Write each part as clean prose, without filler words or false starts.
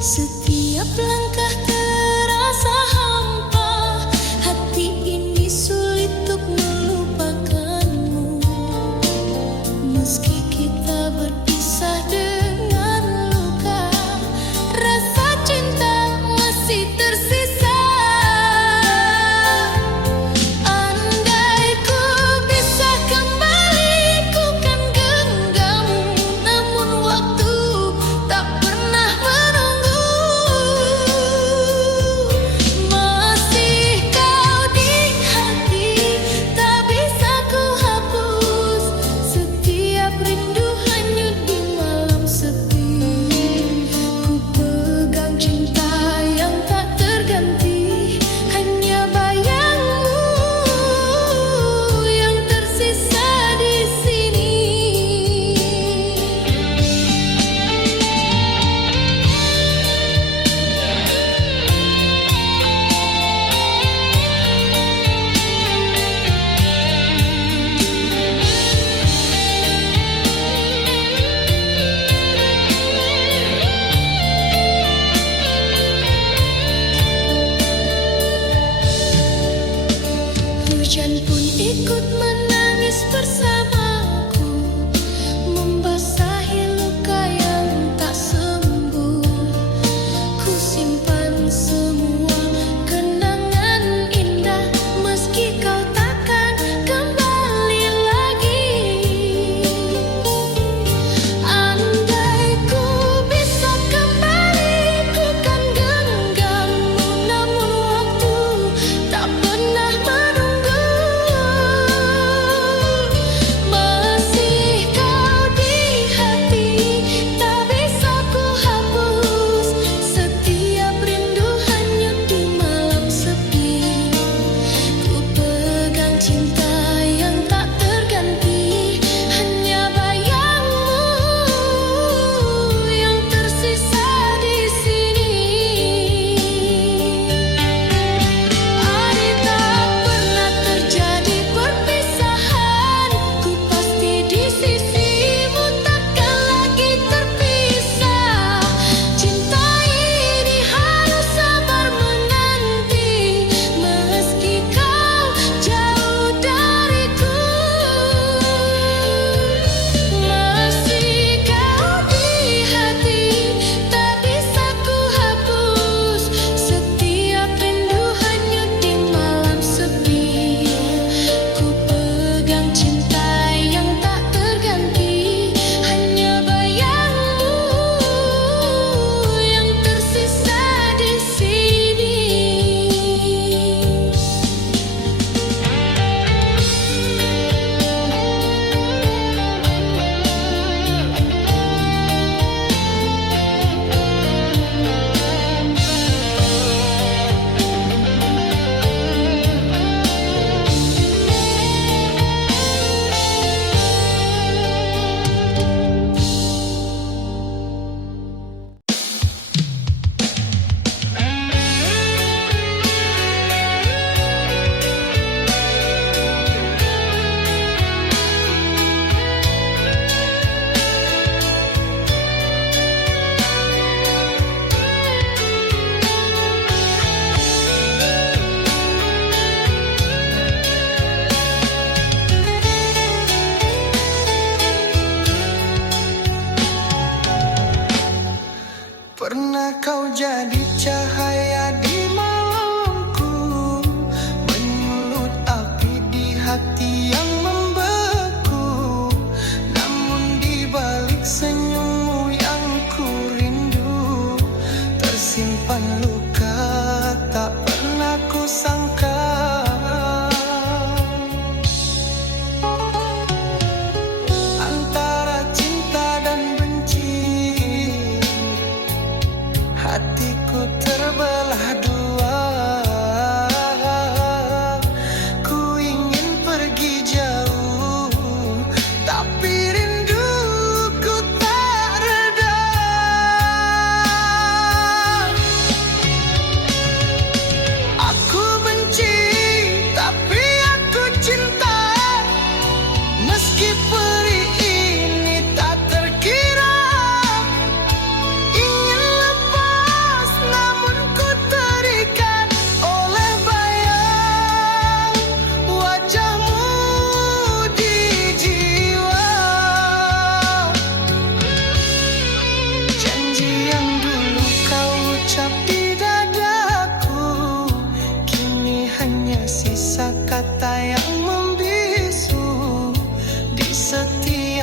Setiap langkah terasa hampa, hati ini sulit untuk melupakanmu. Meski kita berpisah dengan luka, rasa cinta masih tersisa. Andai ku bisa kembali, ku kan genggammu. Namun waktu tak pernah menunggu. Masih kau di hati, tak bisa ku hapus setiap rindu.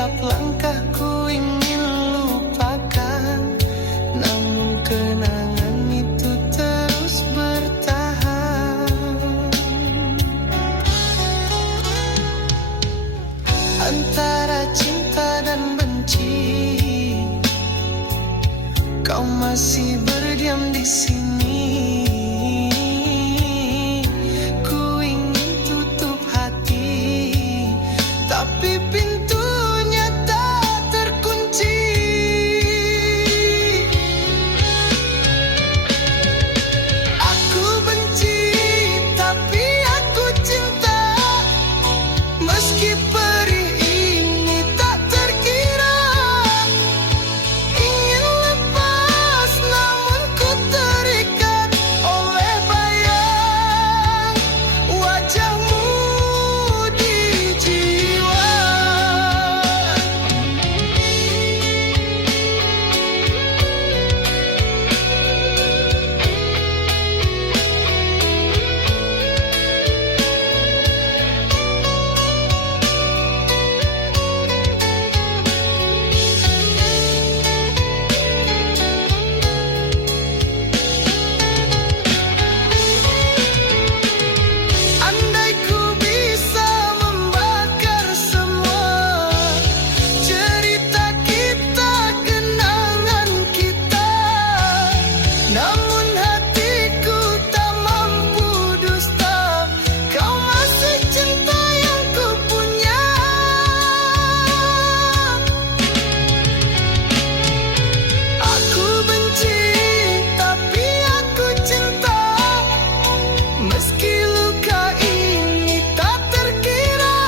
setiap langkahku ingin lupakan, namun kenangan itu terus bertahan. Antara cinta dan benci, kau masih berdiam di sini. Ku ingin tutup hati, tapi pintunya tak terkunci. Aku benci, tapi aku cinta. Meski perih ini tak terkira, ingin lepas namun ku terikat oleh bayang wajahmu di jiwa. Andai ku bisa membakar semua cerita kita, kenangan kita, namun hatiku tak mampu dusta. Kau masih cinta yang ku punya. Aku benci, tapi aku cinta. Meski luka ini tak terkira,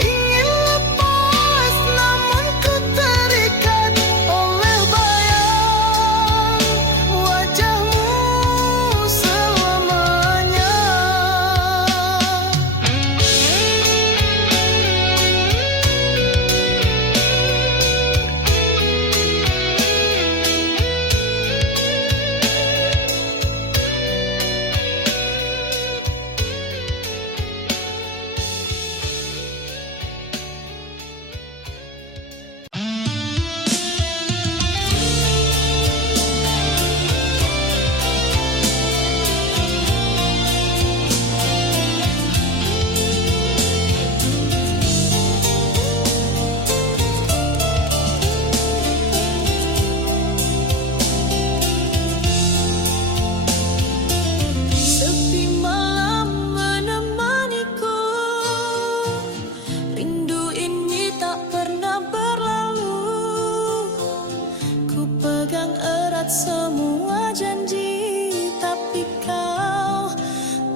ingin lepas namun ku terikat oleh bayang wajahmu selamanya. Sepi malam menemaniku, rindu ini tak pernah berlalu. Ku pegang erat semua janji, tapi kau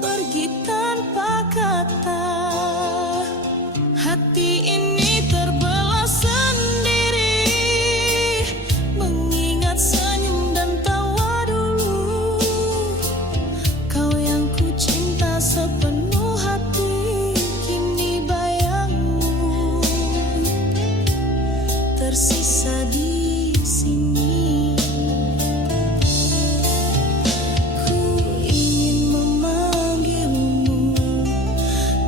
pergi tanpa kata. Hati ini terbelah sendiri, mengingat senyum dan tawa dulu. Kau yang ku cinta sepenuh hati, kini bayangmu tersisa di sini. Ku ingin memanggilmu,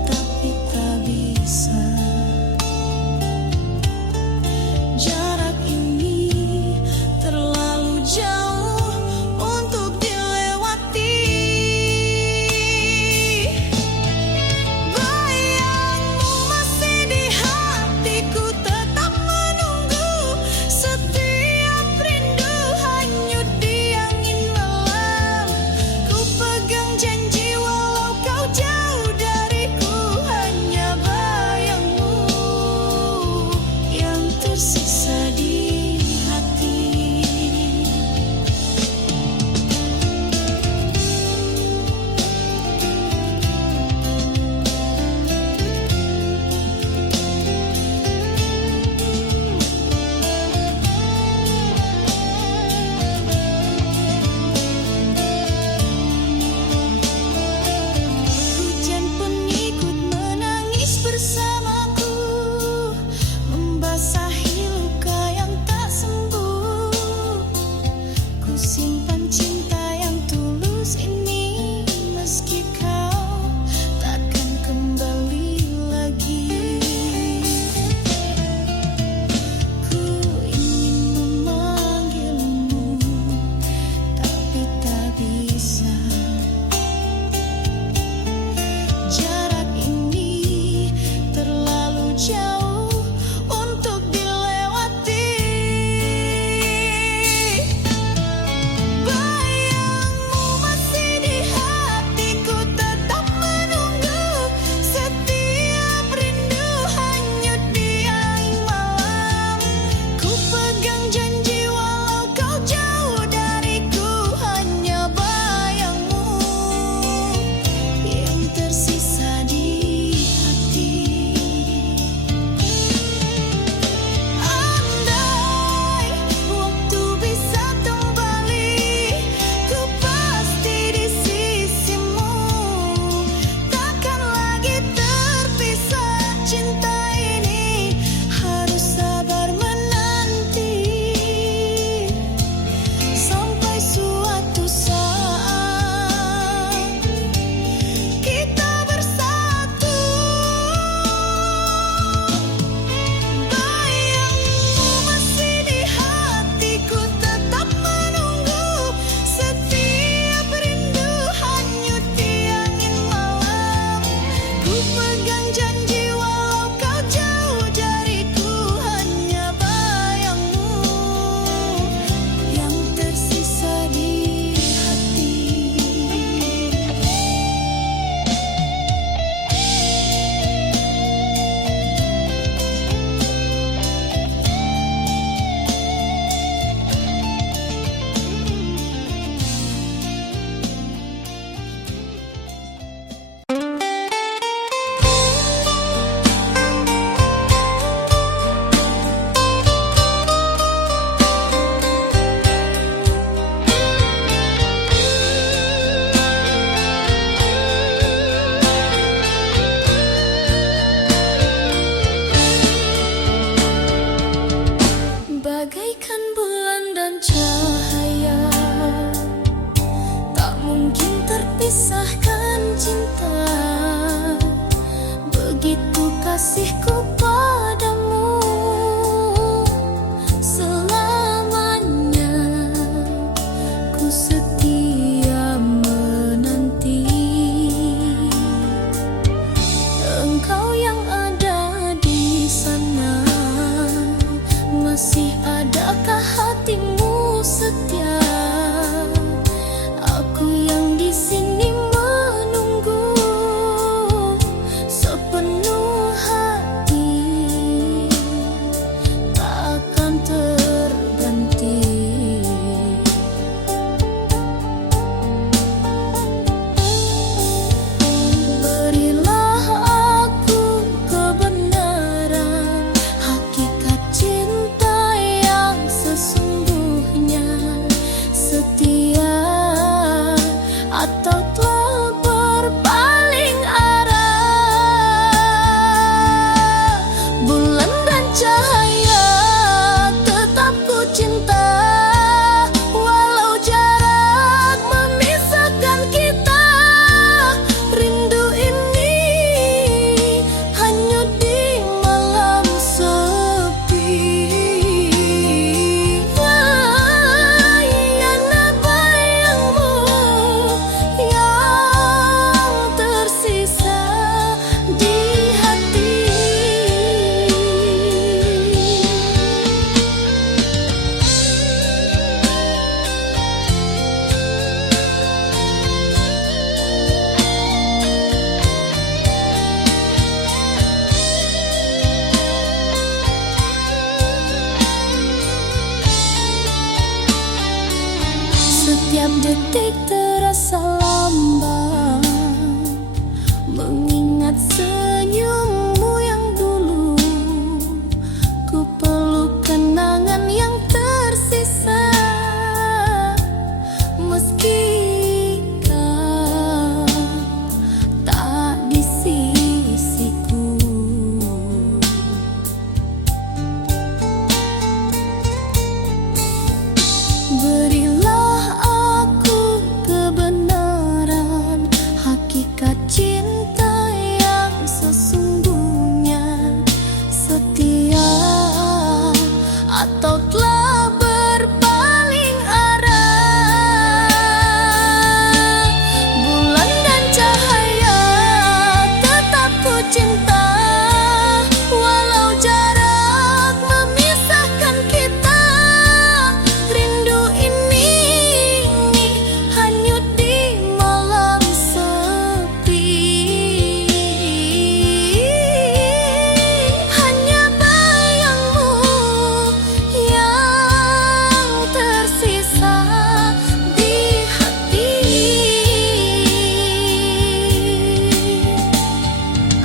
tapi tak bisa. Jarak ini terlalu jauh untuk dilewati. Bayangmu masih di hatiku, tetap menunggu. Setiap rindu hanyut di angin malam. Ku pegang janji walau kau jauh dariku, hanya bayangmu yang tersisa di hati. Hujan pun ikut menangis bersamaku, membasahi luka cahaya tetap ku cinta, walau jarak memisahkan kita. Rindu ini hanyut di malam sepi. Yana bayangmu yang tersisa di hati. Setiap detik terasa lambat, mengingat senyummu yang dulu. Ku peluk kenangan yang tersisa, meski kau tak di sisiku. Berilah aku kebenaran, hakikat cinta yang sesungguhnya. Setia atau telah berpaling arah. Bulan dan cahaya tetap ku cinta, walau jarak memisahkan kita. Rindu ini hanyut di malam sepi. Hanya bayangmu yang tersisa di hati.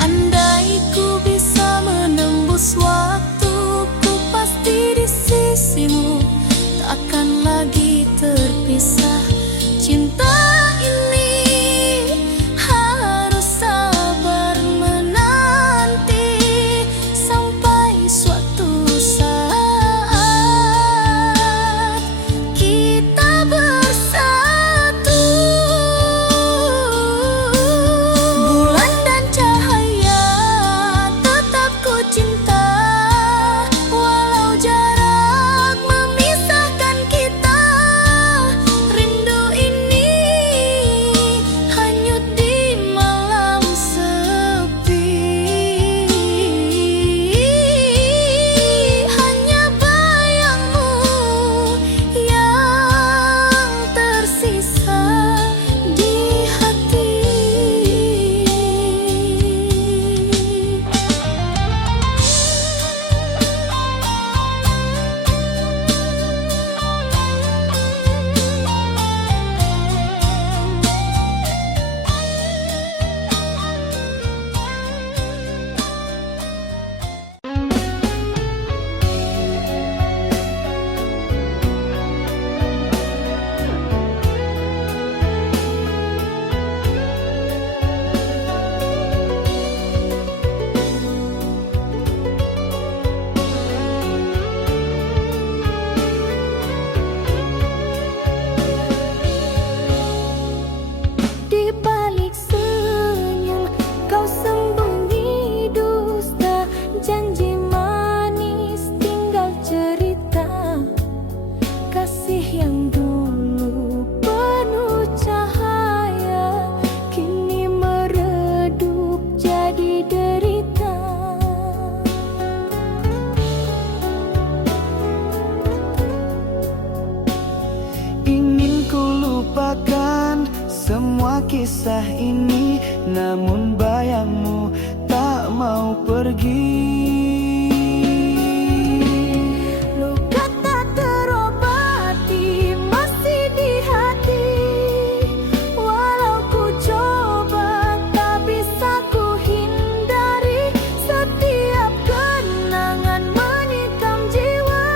Andai ku bisa menembus waktu, ku pasti di sisimu, takkan lagi terpisah. Cinta ini harus sabar menanti sampai suatu saat kita bersatu. Bulan dan cahaya tetap ku cinta, walau jarak memisahkan kita. Rindu ini hanyut di malam sepi. Hanya bayangmu yang tersisa di hati. Di balik senyum kau sembunyi dusta, janji manis tinggal cerita. Kasih yang dulu penuh cahaya, kini meredup jadi derita. Ingin ku lupakan semua kisah ini, namun bayangmu tak mau pergi. Luka tak terobati masih di hati, walau ku coba tak bisa ku hindari. Setiap kenangan menikam jiwa,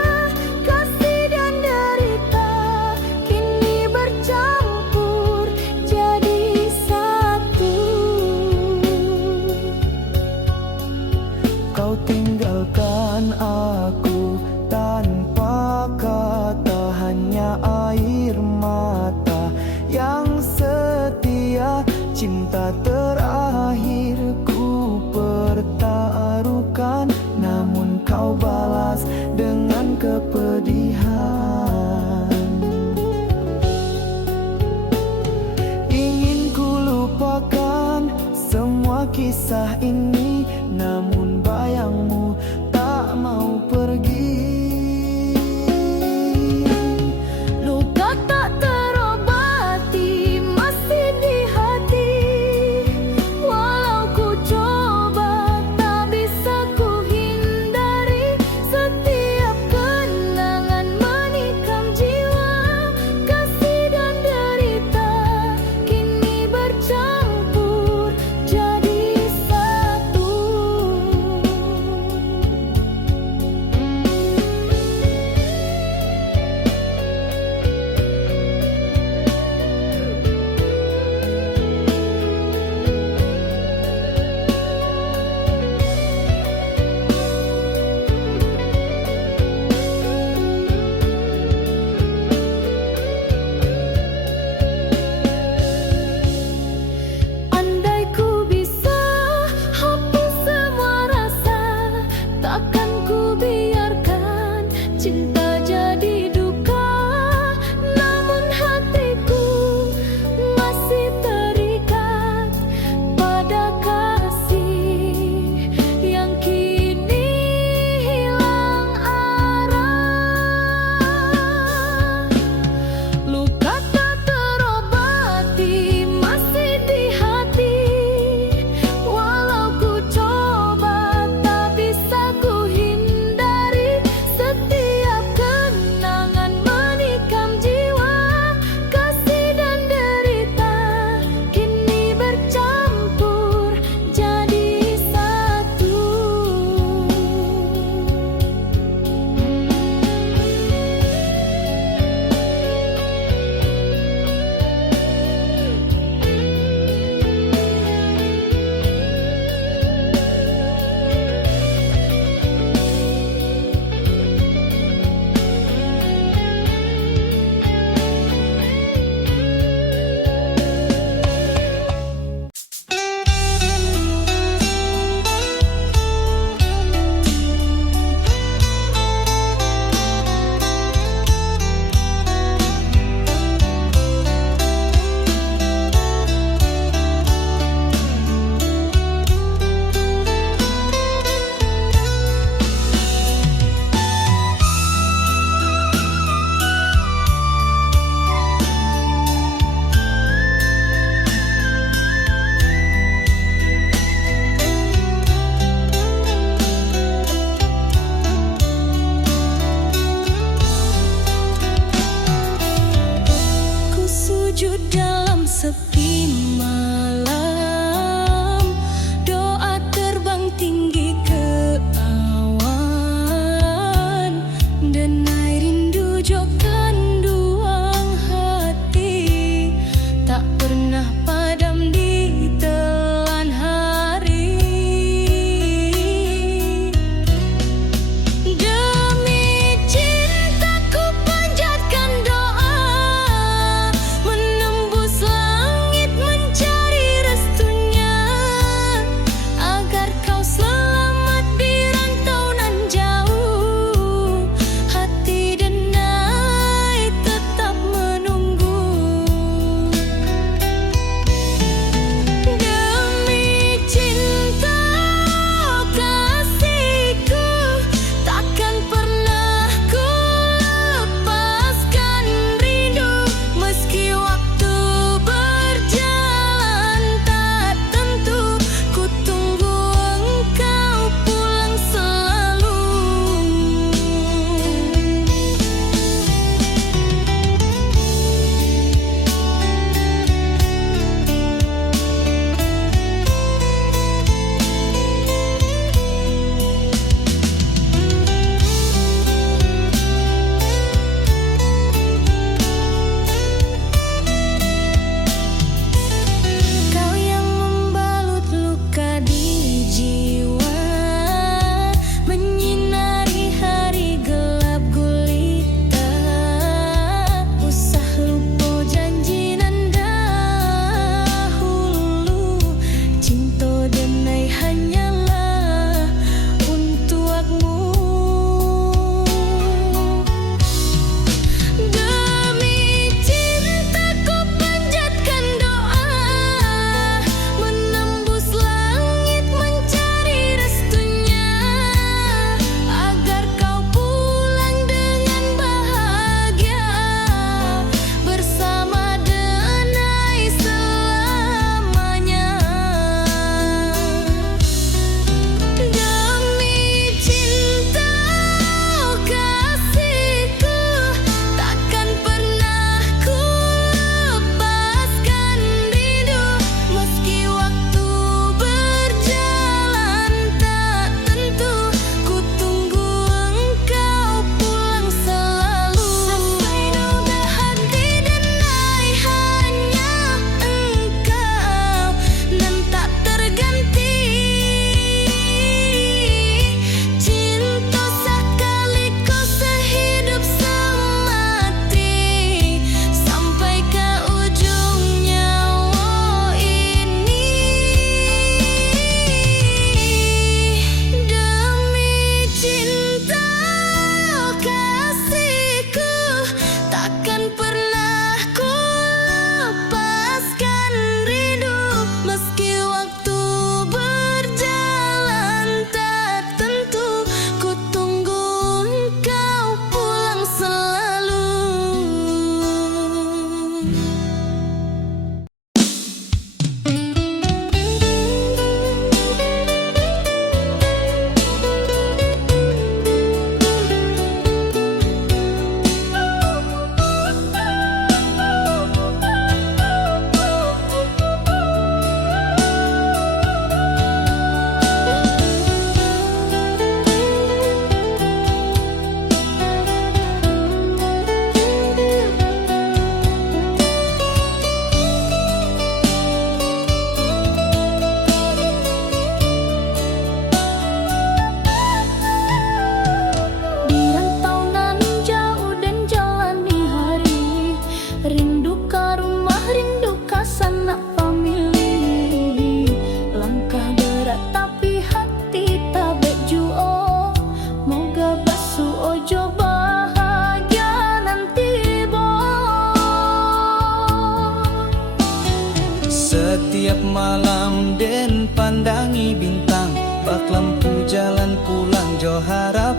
kasih dan derita kini bercampur jadi satu. Kau kepedihan. Ingin ku lupakan semua kisah ini, namun bayangmu tak mau pergi. Luka tak terobati masih di hati. Walau ku coba tak bisa ku hindari. Setiap kenangan menikam jiwa. Kasih dan derita kini bercampur jadi satu. Andai ku bisa hapus semua rasa, takkan ku biarkan cinta jadi duka. Namun hatiku masih terikat pada kasih yang kini hilang arah. Luka tak terobati masih di hati. Walau ku coba tak bisa ku hindari. Setiap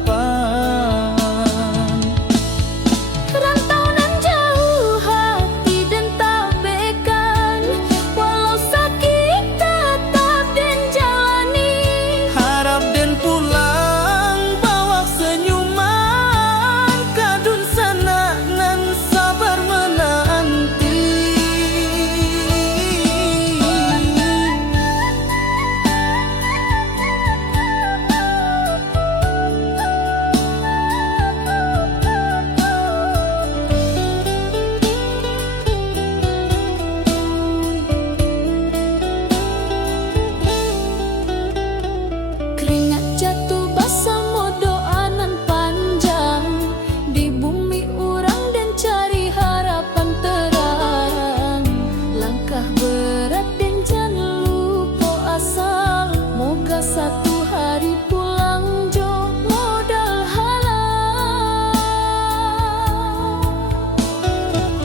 harapan. Rantau nan jauh hati dan tabaikan, walau sakit tetap dan jalani. Harap dan pulang bawa senyuman, kadun sana nan sabar menanti. Keringat jatuh basah mo doa nan panjang, di bumi urang dan cari harapan terang. Langkah berat dan jangan lupa asal, moga satu hari pulang jo modal halal.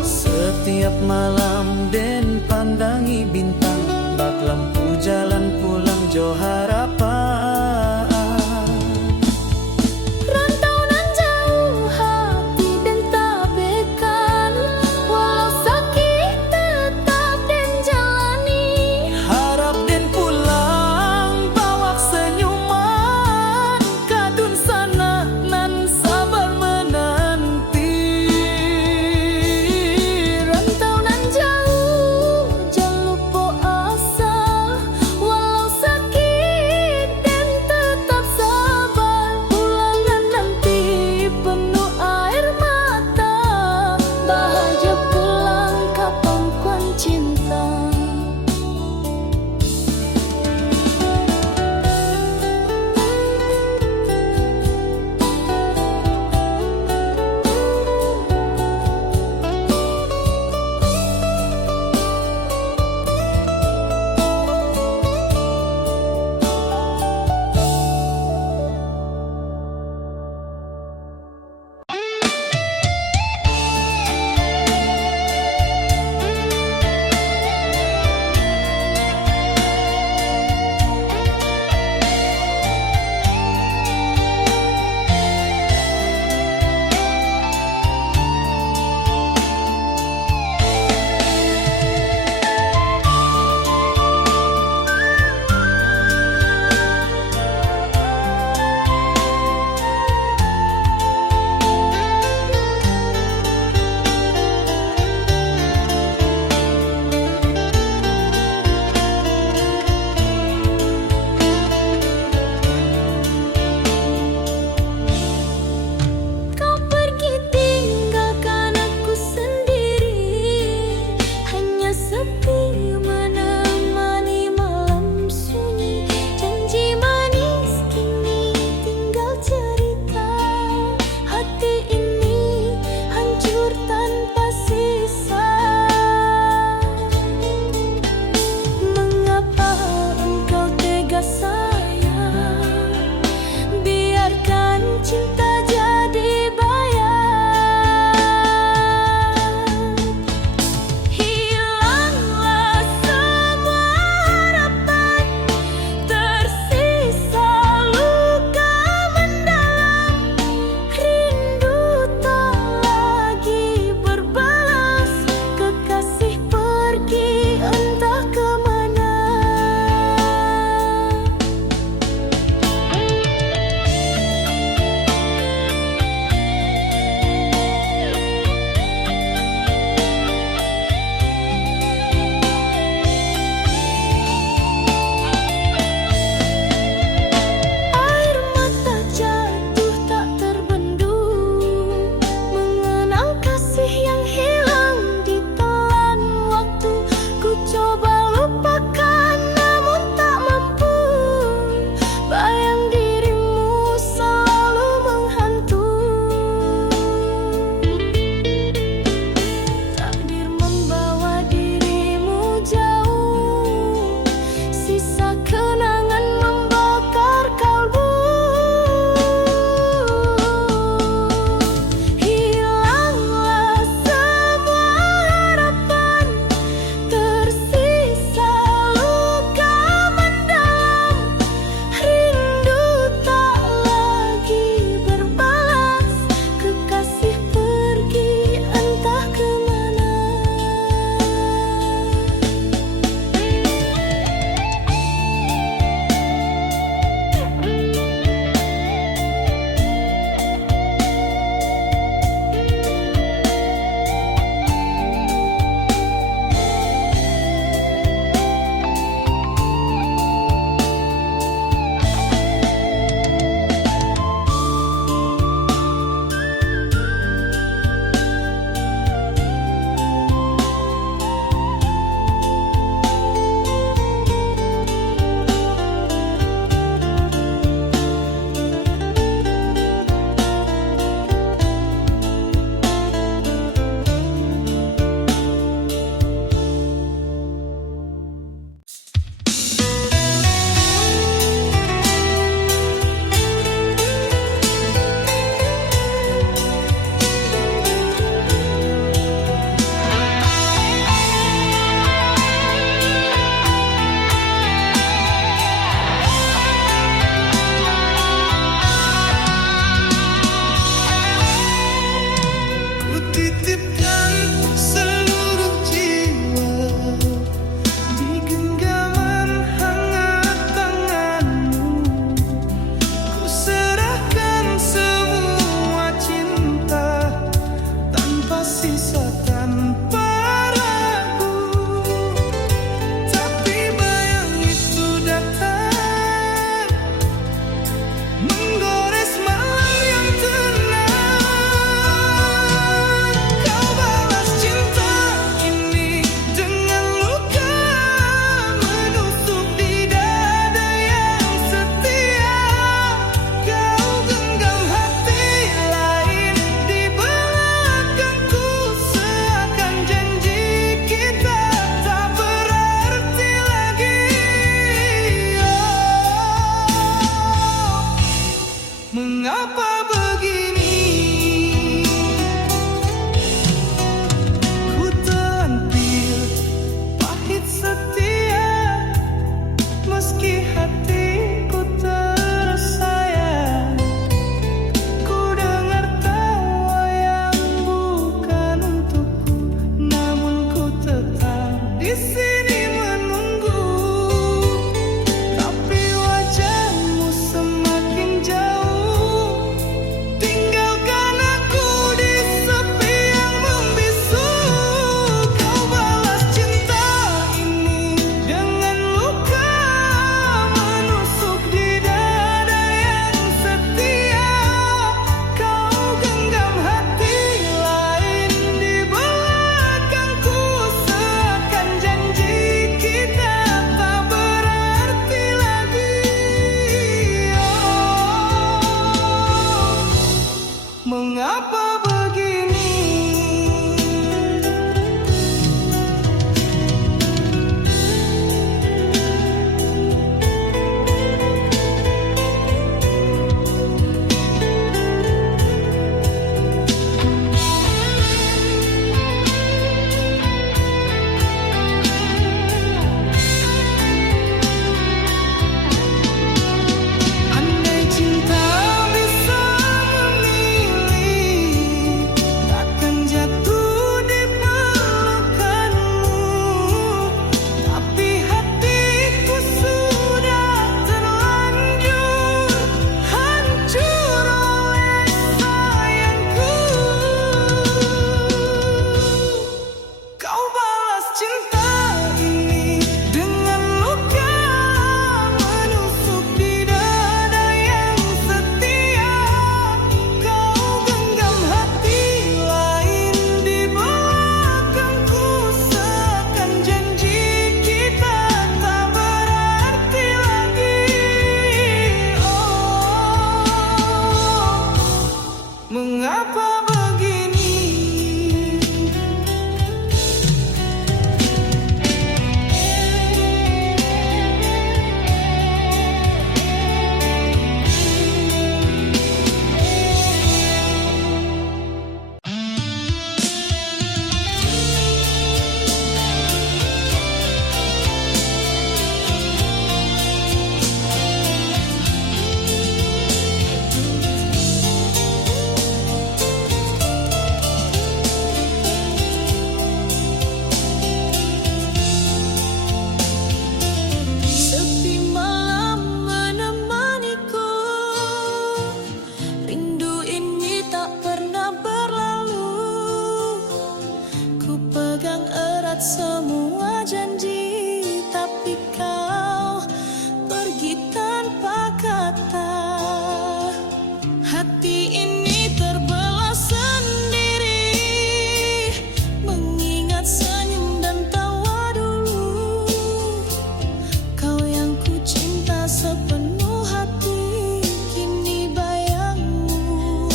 Setiap malam den pandangi bintang, bak lampu jalan pulang jo harapan. Rantau nan jauh hati dan tabaikan, walau sakit tetap dan jalani. Harap dan pulang bawa senyuman, kadun sana nan sabar menanti. Rantau nan jauh Mengapa begini? Andai cinta bisa memilih, takkan jatuh di pelukanmu. Tapi hatiku sudah terlanjur hancur oleh sayangku. Kau balas cinta ini dengan luka menusuk di dada yang setia. Kau genggam hati lain di belakangku, seakan janji kita tak berarti lagi. Oh, mengapa begini? Sepi malam menemaniku, rindu ini tak pernah berlalu. Ku pegang erat semua janji, tapi kau pergi tanpa kata. Hati ini terbelah sendiri, mengingat senyum dan tawa dulu. Kau yang ku cinta sepenuh hati, kini bayangmu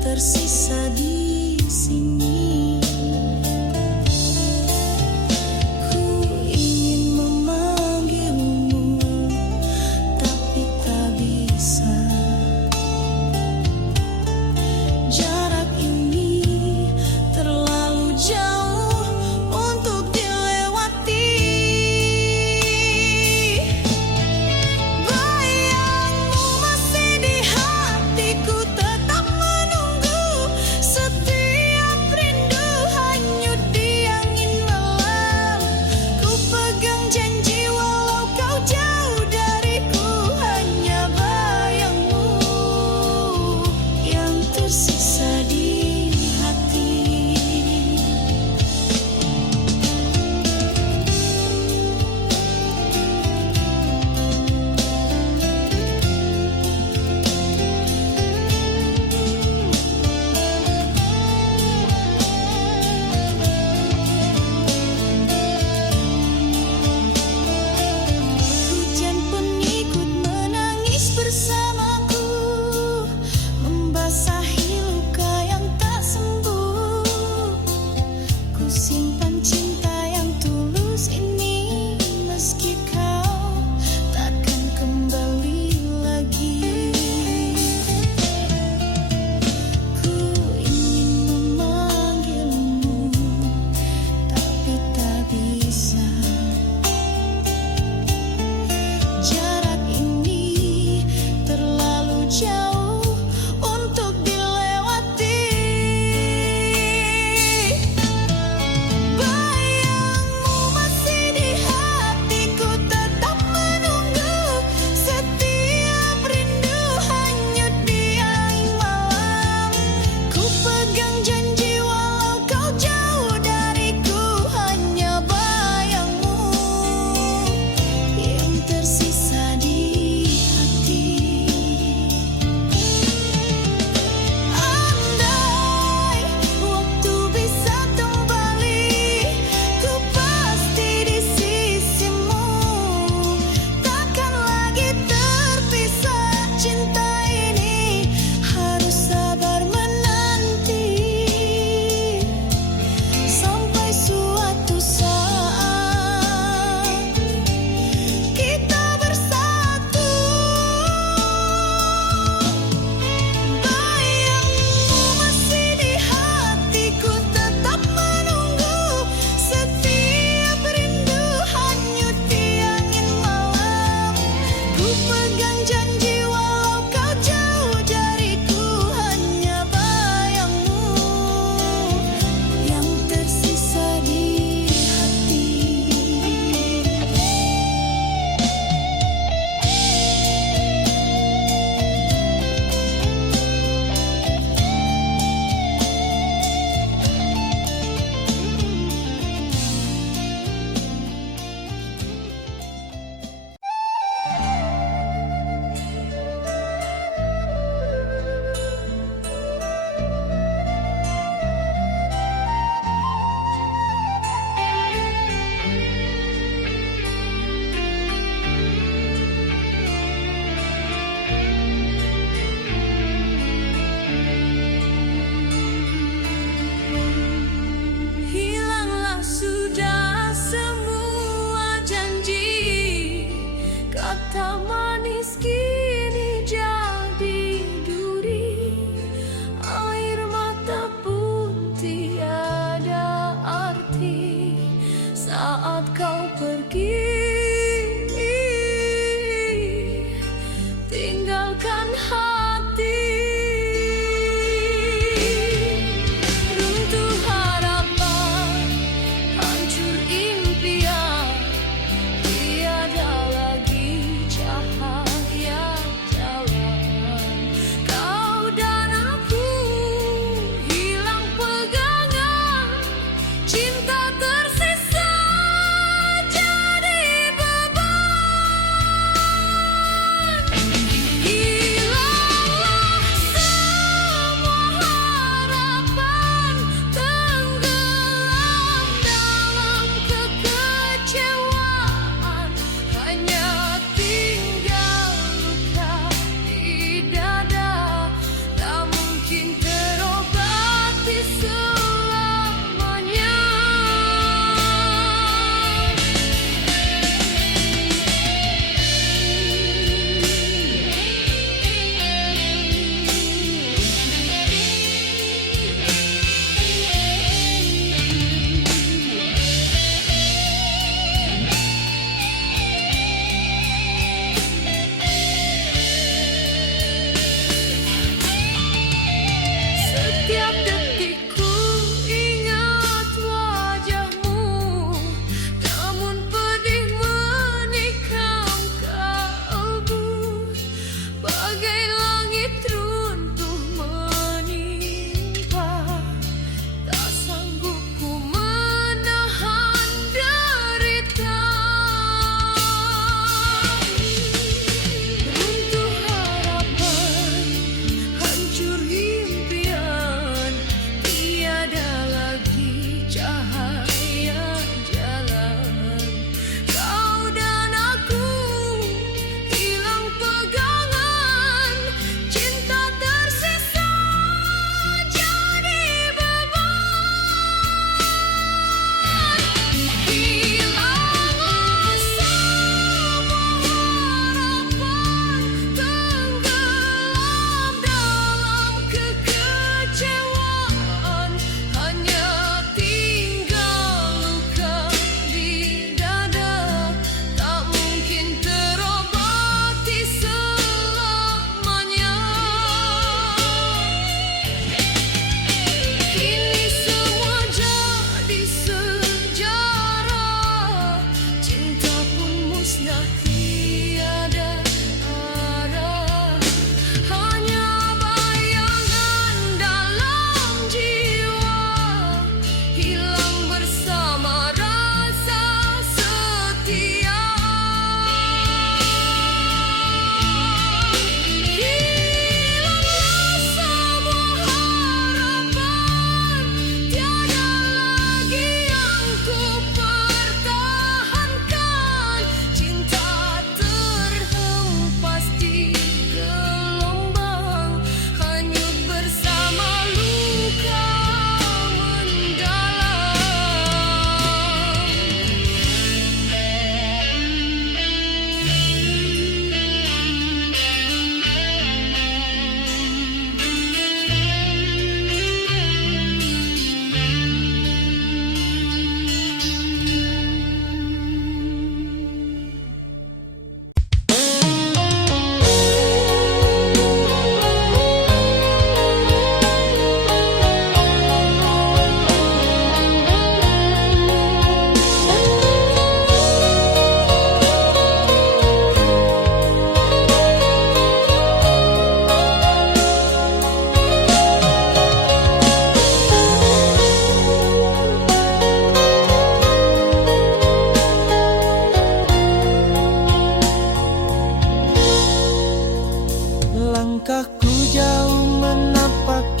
tersisa di sini. Ku ingin memanggilmu, tapi tak bisa. Jarak ini terlalu jauh untuk dilewati. Bayangmu masih di hatiku, tetap menunggu. Setiap rindu hanyut di angin malam. Ku pegang janji walau kau jauh dariku, hanya bayangmu yang tersisa di hati. Hujan pun ikut menangis bersamaku, membasahi luka yang tak sembuh. Ku simpan cinta yang tulus ini, meski kau takkan kembali lagi. Ku ingin memanggilmu, tapi tak bisa. Jarak ini terlalu jauh untuk dilewati. Bayangmu masih di hatiku, tetap menunggu. Setiap rindu hanyut di angin malam. Ku pegang janji walau kau jauh dariku, hanya bayangmu yang tersisa di hati.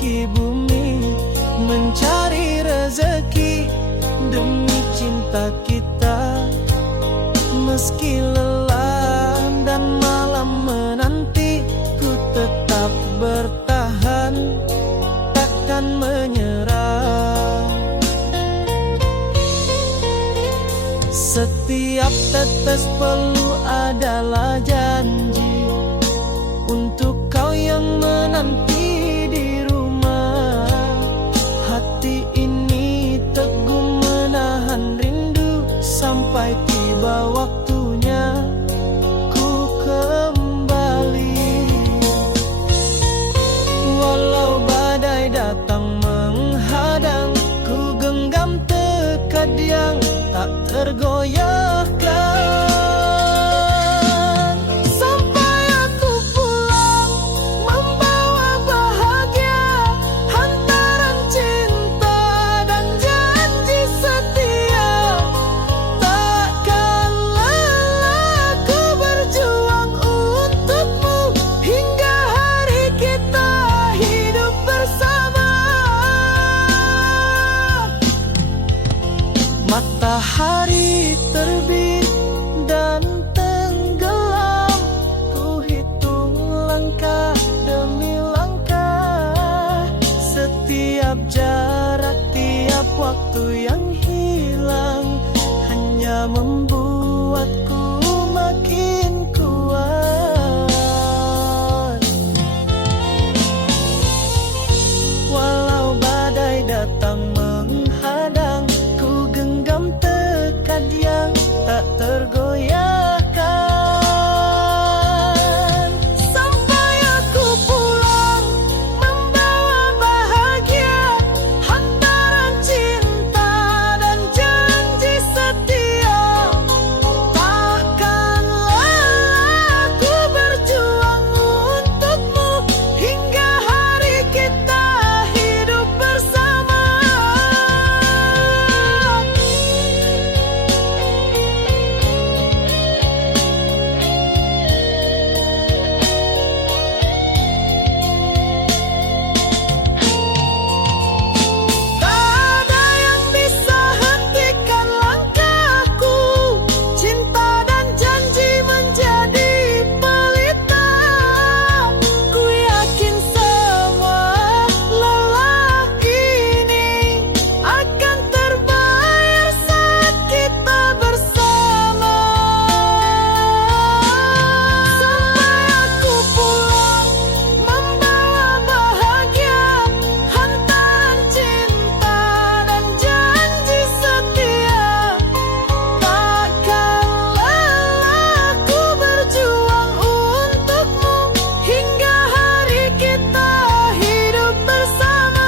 kaki bumi mencari rezeki demi cinta kita. Meski lelah dan malam menanti, ku tetap bertahan, takkan menyerah. Setiap tetes peluh adalah janji untuk kau yang menanti di rumah. Hati ini teguh menahan rindu sampai tiba waktunya ku kembali. Walau badai datang menghadang, ku genggam tekad yang tak tergoyahkan. Sampai aku pulang membawa bahagia, hantaran cinta dan janji setia. Takkan lelah ku berjuang untukmu hingga hari kita hidup bersama. Matahari terbit dan tenggelam, ku hitung langkah demi langkah. Setiap jarak, tiap waktu yang hilang hanya membuatku makin kuat. Walau badai datang menghadang, ku genggam tekad yang tak tergoyahkan. Sampai aku pulang membawa bahagia, hantaran cinta dan janji setia. Takkan lelah ku berjuang untukmu hingga hari kita hidup bersama. Tak ada yang bisa hentikan langkahku, cinta dan janji menjadi pelita. Ku yakin semua lelah ini akan terbayar saat kita bersama. Sampai aku pulang membawa bahagia, hantaran cinta dan janji setia. Takkan lelah ku berjuang untukmu hingga hari kita hidup bersama.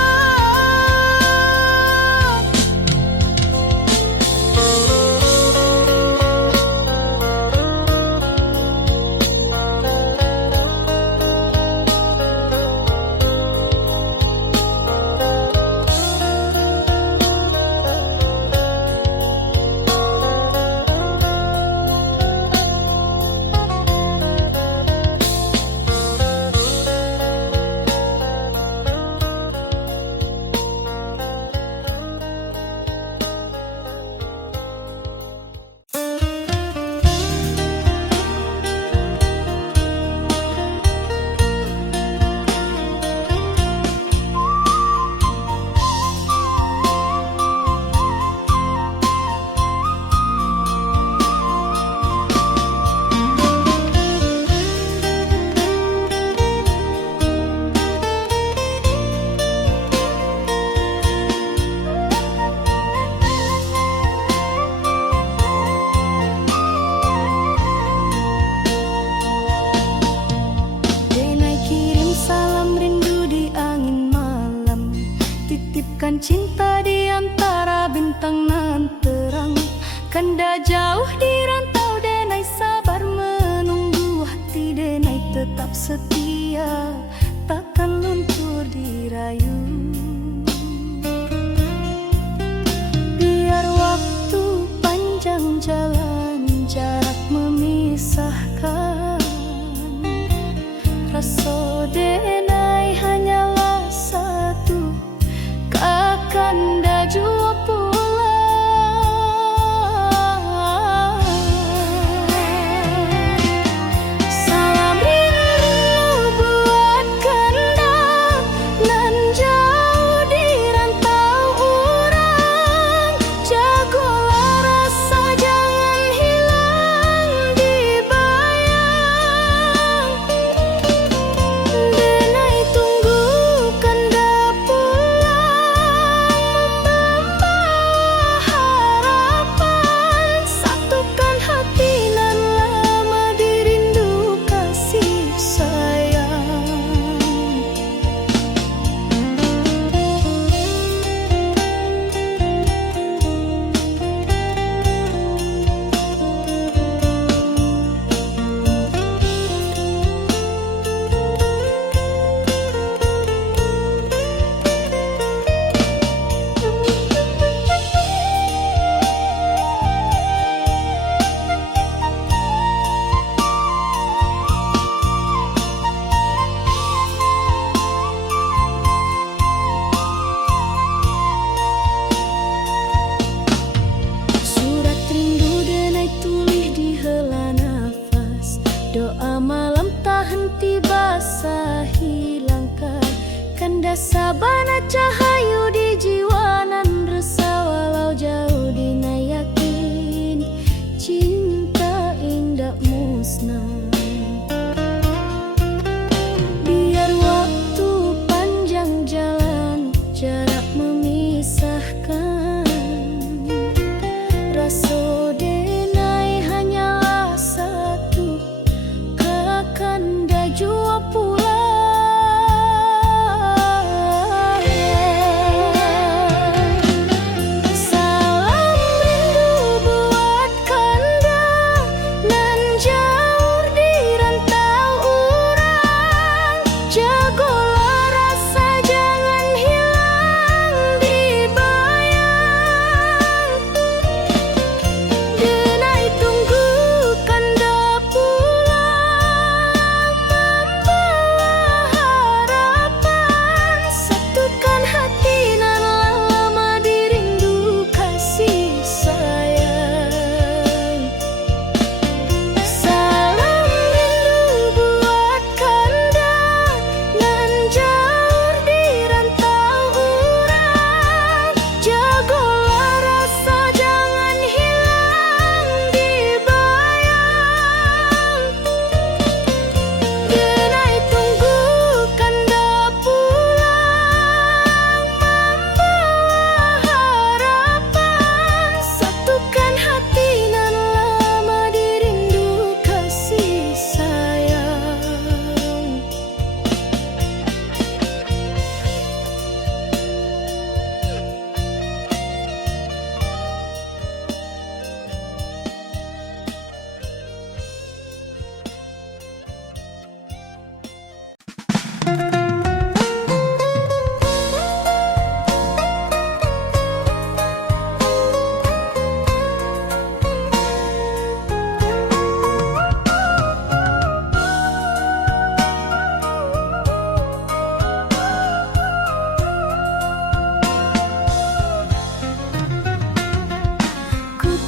Denai kirim salam rindu di angin malam, titipkan cinta di antara bintang nan terang. Kanda jauh di rantau, Denai sabar menunggu, hati Denai tetap setia, takkan luntur dirayu. Biar waktu panjang jalan, jarak memisahkan, rasa Denai hanyalah satu. sabana cahayu di jiwa nan resah walau jauh dina yakin cinta indah musnah. Biar waktu panjang jalan jarak memisahkan, rasa denai hanyalah satu, kakanda jua pulang.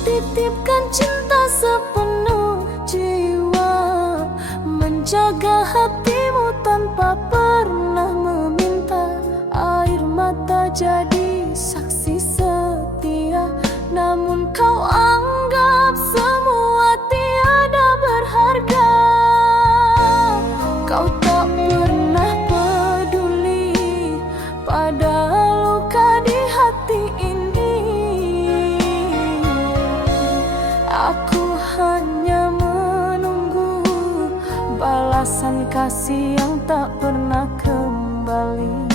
Titipkan cinta sepenuh jiwa, menjaga hatimu tanpa pernah meminta. Air mata jadi saksi setia, namun kau anggap semua tiada berharga. Kau tak pernah peduli pada luka di hati ini. Aku hanya menunggu balasan kasih yang tak pernah kembali.